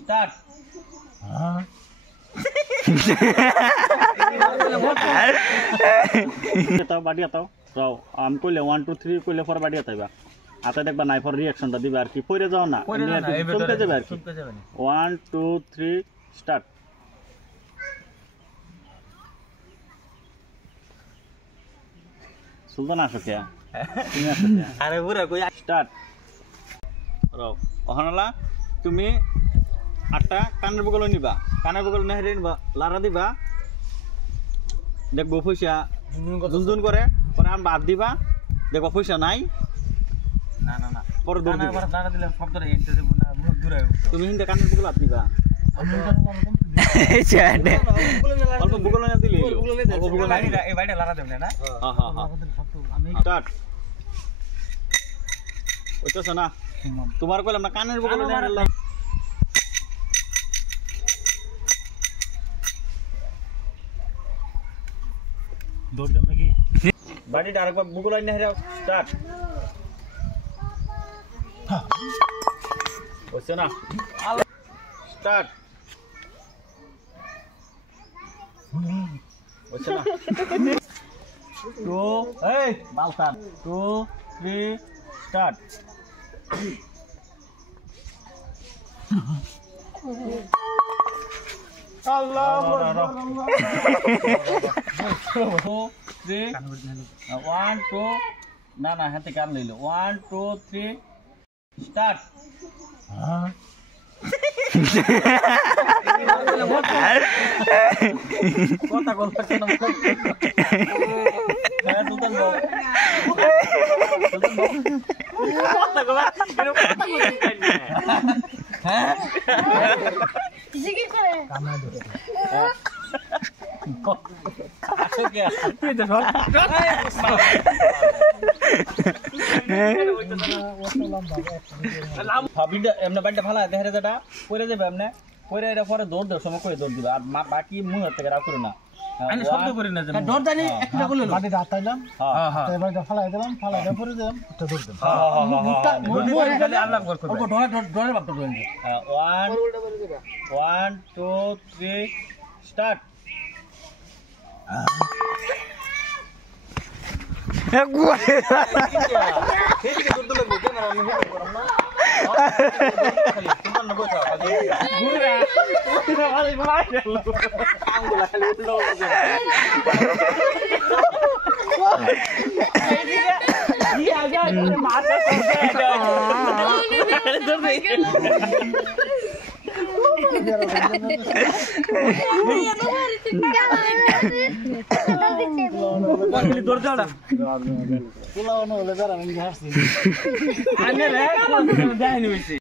Start. বাড়ি আতাও রাও আমি কইলে 1 2 3 কইলে পরে বাড়ি আতাইবা আতা দেখবা নাই পর রিঅ্যাকশনটা দিবা আর কি পড়ে যাও না চলতে যাবে আর কি 1 2 3 স্টার্ট। সুলতান আসো কে তুমি আসো কে আরে পুরা কই স্টার্ট রাও ওখানলা তুমি আটটা কানের বগল নিবা কানের বগল নেহরে নিবা লারা দিবা দেখবো পয়সা জুনজুন করে পরে আন বাদ দিবা দেখো পয়সা নাই না না না পরে দৌড় দিবা লারা দিলে শব্দটা এন্টে দেব না মুখ দূরে তুমি হিন্দে কানের বগল আপ দিবা চাটে অল্প বগল না দিলে অল্প বগল না এই বাইটা লারা দেব না হ্যাঁ হ্যাঁ হ্যাঁ আমি স্টার্ট ওইটা না তোমার কইলাম না কানের বগল না দৌড় দেব নাকি বাড়িটা আরেকবার বুগল আইনা হেরাও স্টার্ট হচ্ছে না স্টার্ট হচ্ছে না 2 এই বালতান 2 3 স্টার্ট আল্লাহু আকবার 3 1 2 না না হাতে কান লইলো 1 2 3 স্টার্ট কথা কথা কেন হ্যাঁ সুলতান বাবু কথা কথা হ্যাঁ কামনা দে আসো কে তুই তো সব ভাবিটা এমনে বাইটা ফালা দেহরে যেটা পরে যাবে এমনে পরে এটা পরে দৌড় দেওয়ার সময় করে দৌড় দিবে আর বাকি মুখ থেকে রাখ করে না আমি শব্দ করি না জানি দৌড় জানি একটা করলে বাড়ি রাতাইলাম হ্যাঁ হ্যাঁ তো এবারে ফালাই দিলাম ফালাই দিয়ে পরে দিলাম একটা দৌড় দিলাম হ্যাঁ হ্যাঁ হ্যাঁ খালি আল্লাহ করে করবে অল্প ডরে বাপটা ডরে 1 2 3 স্টার্ট দৌড় যাও না পোলাও হলে বেড়ানো হাসছি আগে রে দেয়নি হয়েছে